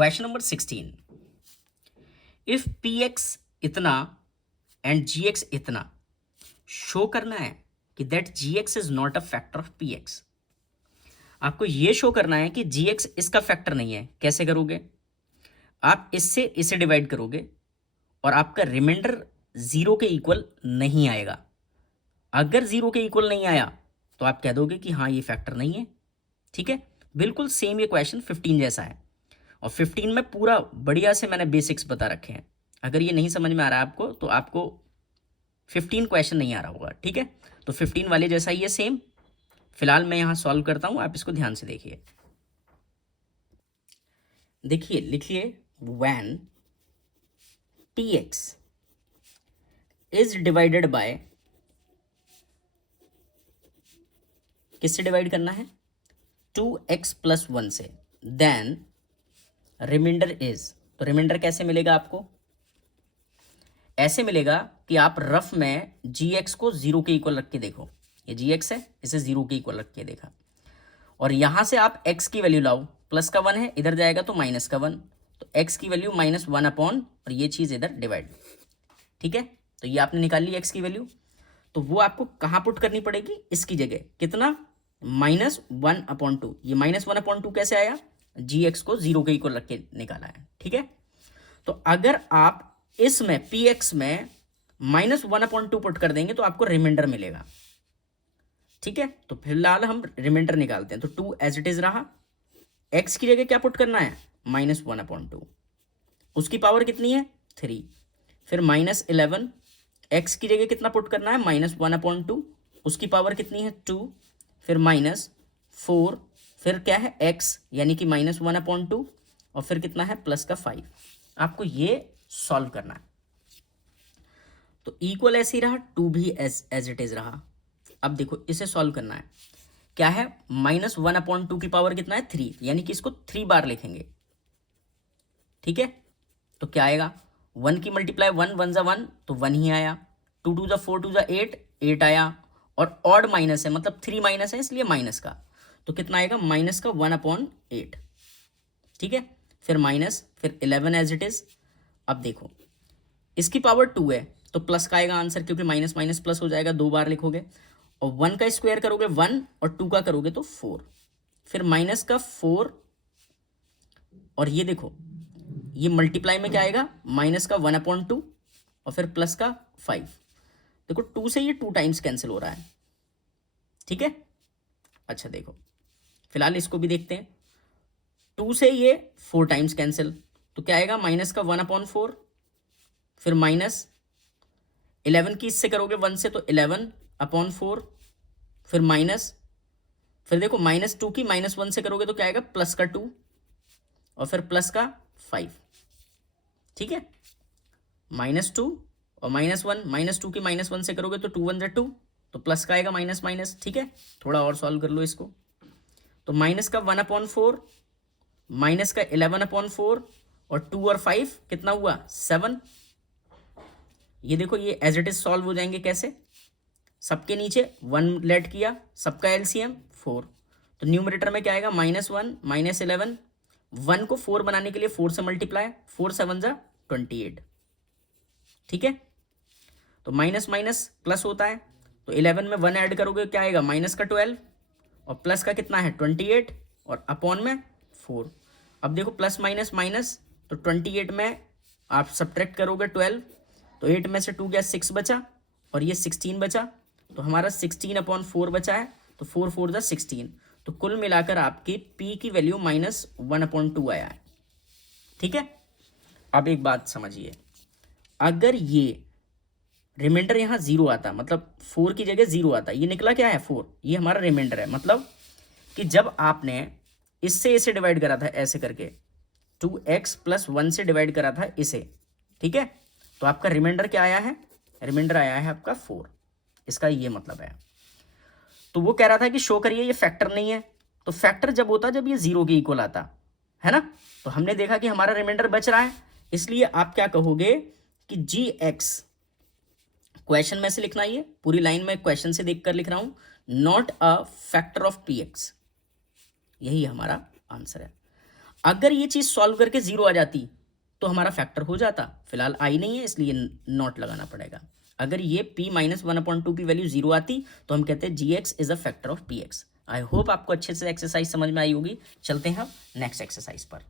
Question number 16, if P X इतना and G X इतना, show करना है कि that G X is not a factor of P X. आपको ये शो करना है कि जी एक्स इसका फैक्टर नहीं है। कैसे करोगे? आप इससे इसे डिवाइड करोगे और आपका रिमाइंडर जीरो के इक्वल नहीं आएगा। अगर जीरो के इक्वल नहीं आया तो आप कह दोगे कि हाँ ये फैक्टर नहीं है। ठीक है, बिल्कुल सेम ये क्वेश्चन 15 जैसा है, और 15 में पूरा बढ़िया से मैंने बेसिक्स बता रखे हैं। अगर ये नहीं समझ में आ रहा है आपको तो आपको 15 क्वेश्चन नहीं आ रहा होगा। ठीक है, तो 15 वाले जैसा ही है सेम। फिलहाल मैं यहाँ सॉल्व करता हूँ, आप इसको ध्यान से देखिए। देखिए, लिखिए when T x is divided by, किससे डिवाइड करना है? 2x+1 से, देन रिमाइंडर इज। तो रिमाइंडर कैसे मिलेगा आपको? ऐसे मिलेगा कि आप रफ में जी एक्स को जीरो के इक्वल रख के देखो। ये जी एक्स है, इसे जीरो के इक्वल रख के देखा, और यहां से आप x की वैल्यू लाओ। प्लस का 1 है, इधर जाएगा तो माइनस का 1, तो x की वैल्यू -1 अपॉन, और ये चीज इधर डिवाइड। ठीक है, तो ये आपने निकाल ली x की वैल्यू। तो वो आपको कहां पुट करनी पड़ेगी? इसकी जगह। कितना? -1/2। ये -1/2 कैसे आया? जी एक्स को जीरो के इक्वल रख के निकाला है। ठीक है, तो अगर आप इसमें पी एक्स में -1/2 पुट कर देंगे तो आपको रिमाइंडर मिलेगा। ठीक है, तो फिलहाल हम रिमाइंडर निकालते हैं। तो 2 एज इट इज रहा। एक्स की जगह क्या पुट करना है? -1/2। उसकी पावर कितनी है? 3। फिर -11। एक्स की जगह कितना पुट करना है? -1/2। उसकी पावर कितनी है? 2। फिर -4। फिर क्या है? एक्स, यानी कि -1/2, और फिर कितना है? प्लस का 5। आपको ये सॉल्व करना है। तो इक्वल ऐसे ही रहा, 2 भी एज इट इज रहा। अब देखो इसे सॉल्व करना है। क्या है? -1/2 की पावर कितना है? 3, यानी कि इसको 3 बार लिखेंगे। ठीक है, तो क्या आएगा? 1 की मल्टीप्लाई 1 1 जा 1, तो 1 ही आया। 2 2 जा 4 2 जा 8, 8 आया। और ऑड माइनस है, मतलब 3 माइनस है, इसलिए माइनस का। तो कितना आएगा? -1/8। ठीक है, फिर माइनस, फिर 11 एज इट इज। अब देखो इसकी पावर 2 है तो प्लस का आएगा आंसर, क्योंकि माइनस माइनस प्लस हो जाएगा, 2 बार लिखोगे। और 1 का स्क्वायर करोगे 1, और 2 का करोगे तो 4। फिर माइनस का 4, और ये देखो ये मल्टीप्लाई में क्या आएगा? माइनस का 1/2, और फिर प्लस का 5। देखो 2 से ये 2 टाइम्स कैंसिल हो रहा है। ठीक है, अच्छा देखो फिलहाल इसको भी देखते हैं। 2 से ये 4 टाइम्स कैंसिल, तो क्या आएगा? माइनस का 1/4। फिर माइनस 11 की इससे करोगे 1 से, तो 11/4। फिर माइनस, फिर देखो -2 की -1 से करोगे तो क्या आएगा? प्लस का 2, और फिर प्लस का 5। ठीक है, -2 और -1, -2 की -1 से करोगे तो 2 1 2, तो प्लस का आएगा माइनस माइनस। ठीक है, थोड़ा और सॉल्व कर लो इसको। तो माइनस का 1/4, माइनस का 11/4, और 2 और 5 कितना हुआ? 7। ये देखो ये एज इट इज सॉल्व हो जाएंगे। कैसे? सबके नीचे 1 लेट किया, सबका एलसीएम 4। तो न्यूमरेटर में क्या आएगा? -1 -11। 1 को 4 बनाने के लिए 4 से मल्टीप्लाई, 4 7 जा 28। ठीक है, तो माइनस माइनस प्लस होता है, तो 11 में 1 ऐड करोगे क्या आएगा? माइनस का 12, और प्लस का कितना है? 28, और अपॉन में 4। अब देखो प्लस माइनस माइनस, तो 28 में आप सब्ट्रैक्ट करोगे 12, तो 8 में से 2 गया 6 बचा, और ये 16 बचा, तो हमारा 16/4 बचा है। तो 4 4 जा 16, तो कुल मिलाकर आपकी p की वैल्यू -1/2 आया है। ठीक है, अब एक बात समझिए, अगर ये रिमाइंडर यहाँ 0 आता, मतलब 4 की जगह 0 आता, ये निकला क्या है? 4, ये हमारा रिमाइंडर है। मतलब कि जब आपने इससे इसे डिवाइड करा था ऐसे करके, 2x+1 से डिवाइड करा था इसे, ठीक है, तो आपका रिमाइंडर क्या आया है? रिमाइंडर आया है आपका 4। इसका ये मतलब है। तो वो कह रहा था कि शो करिए ये फैक्टर नहीं है। तो फैक्टर जब होता जब ये 0 के इक्वल आता है ना। तो हमने देखा कि हमारा रिमाइंडर बच रहा है, इसलिए आप क्या कहोगे कि जी एक्स, क्वेश्चन में से लिखना, ये पूरी लाइन में क्वेश्चन से देखकर लिख रहा हूं, not a factor of P x. यही हमारा आंसर है। अगर ये चीज़ सॉल्व करके 0 आ जाती तो हमारा फैक्टर हो जाता, फिलहाल आई नहीं है इसलिए नॉट लगाना पड़ेगा। अगर ये p माइनस 1/2 की वैल्यू 0 आती तो हम कहते हैं gx is a factor of px। I hope आपको अच्छे से एक्सरसाइज समझ में आई होगी। चलते हैं हम नेक्स्ट एक्सरसाइज पर।